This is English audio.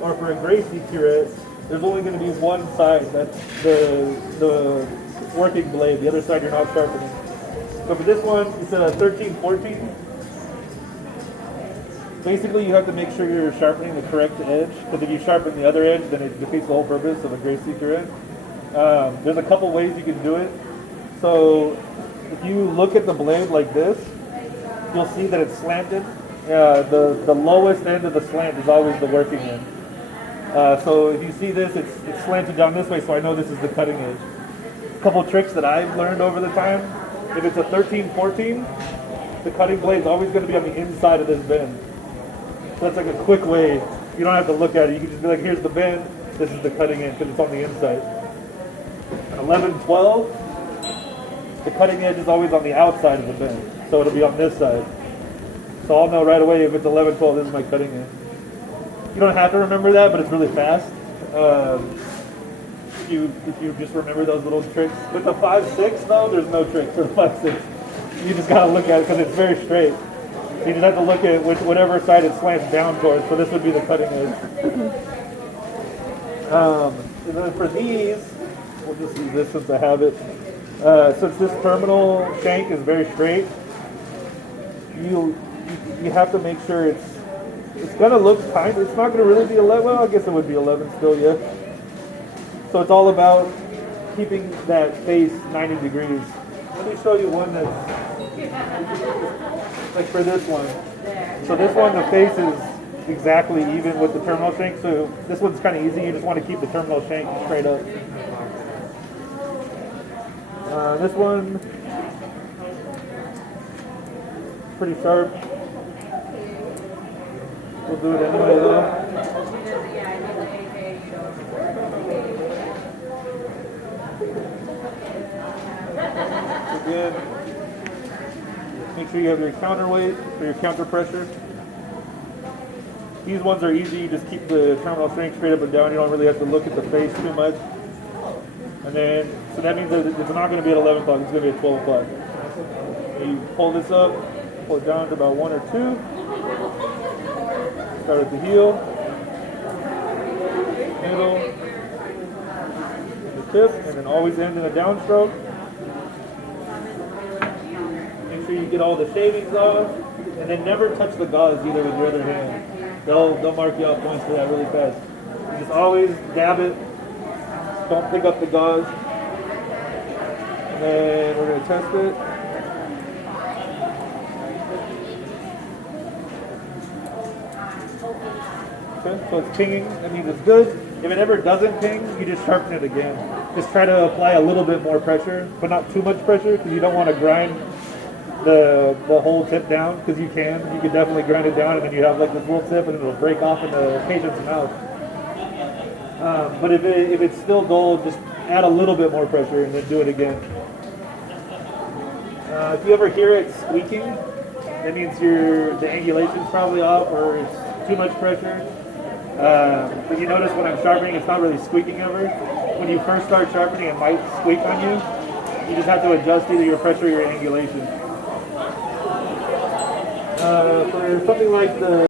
or for a gray curette, there's only going to be one side. That's the working blade. The other side you're not sharpening. So for this one, it's a 1314. Basically, you have to make sure you're sharpening the correct edge, because if you sharpen the other edge, then it defeats the whole purpose of a gray curette. There's a couple ways you can do it. So if you look at the blade like this, you'll see that it's slanted. The lowest end of the slant is always the working end. So if you see this, it's slanted down this way, so I know this is the cutting edge. A couple tricks that I've learned over the time. If it's a 1314, the cutting blade is always going to be on the inside of this bend. So that's like a quick way. You don't have to look at it. You can just be like, here's the bend, this is the cutting edge, because it's on the inside. An 1112, the cutting edge is always on the outside of the bend. So it'll be on this side. So I'll know right away if it's 1112, this is my cutting edge. You don't have to remember that, but it's really fast. If you just remember those little tricks. With the 5.6 though, there's no tricks for the 5.6. You just gotta look at it because it's very straight. You just have to look at whatever side it slants down towards. So this would be the cutting edge. And then for these, we'll just use this since I have it. Since this terminal shank is very straight, you have to make sure it's gonna look kind. It's not gonna really be 11. Well, I guess it would be 11 still, yeah. So it's all about keeping that face 90 degrees. Let me show you one that's like for this one. So this one, the face is exactly even with the terminal shank. So this one's kind of easy. You just want to keep the terminal shank straight up. This one, pretty sharp. We'll do it anyway though. Good. Make sure you have your counterweight or your counter pressure. These ones are easy. You just keep the terminal shank straight up and down. You don't really have to look at the face too much. And then, so that means that it's not going to be at 11 o'clock. It's going to be at 12 o'clock. You pull this up, pull it down to about 1 or 2. Start at the heel, middle, the tip, and then always end in a downstroke. Make sure you get all the shavings off, and then never touch the gauze either with your other hand. They'll mark you off points for that really fast. You just always dab it. Don't pick up the gauze. And then we're going to test it. Okay, so it's pinging. That means it's good. If it ever doesn't ping, you just sharpen it again. Just try to apply a little bit more pressure, but not too much pressure, because you don't want to grind the whole tip down, because you can. You can definitely grind it down, and then you have like this little tip, and it'll break off in the patient's mouth. But if it's still dull, just add a little bit more pressure and then do it again. If you ever hear it squeaking, that means the angulation's probably off or it's too much pressure. But you notice when I'm sharpening, it's not really squeaking ever. When you first start sharpening, it might squeak on you. You just have to adjust either your pressure or your angulation. For something like the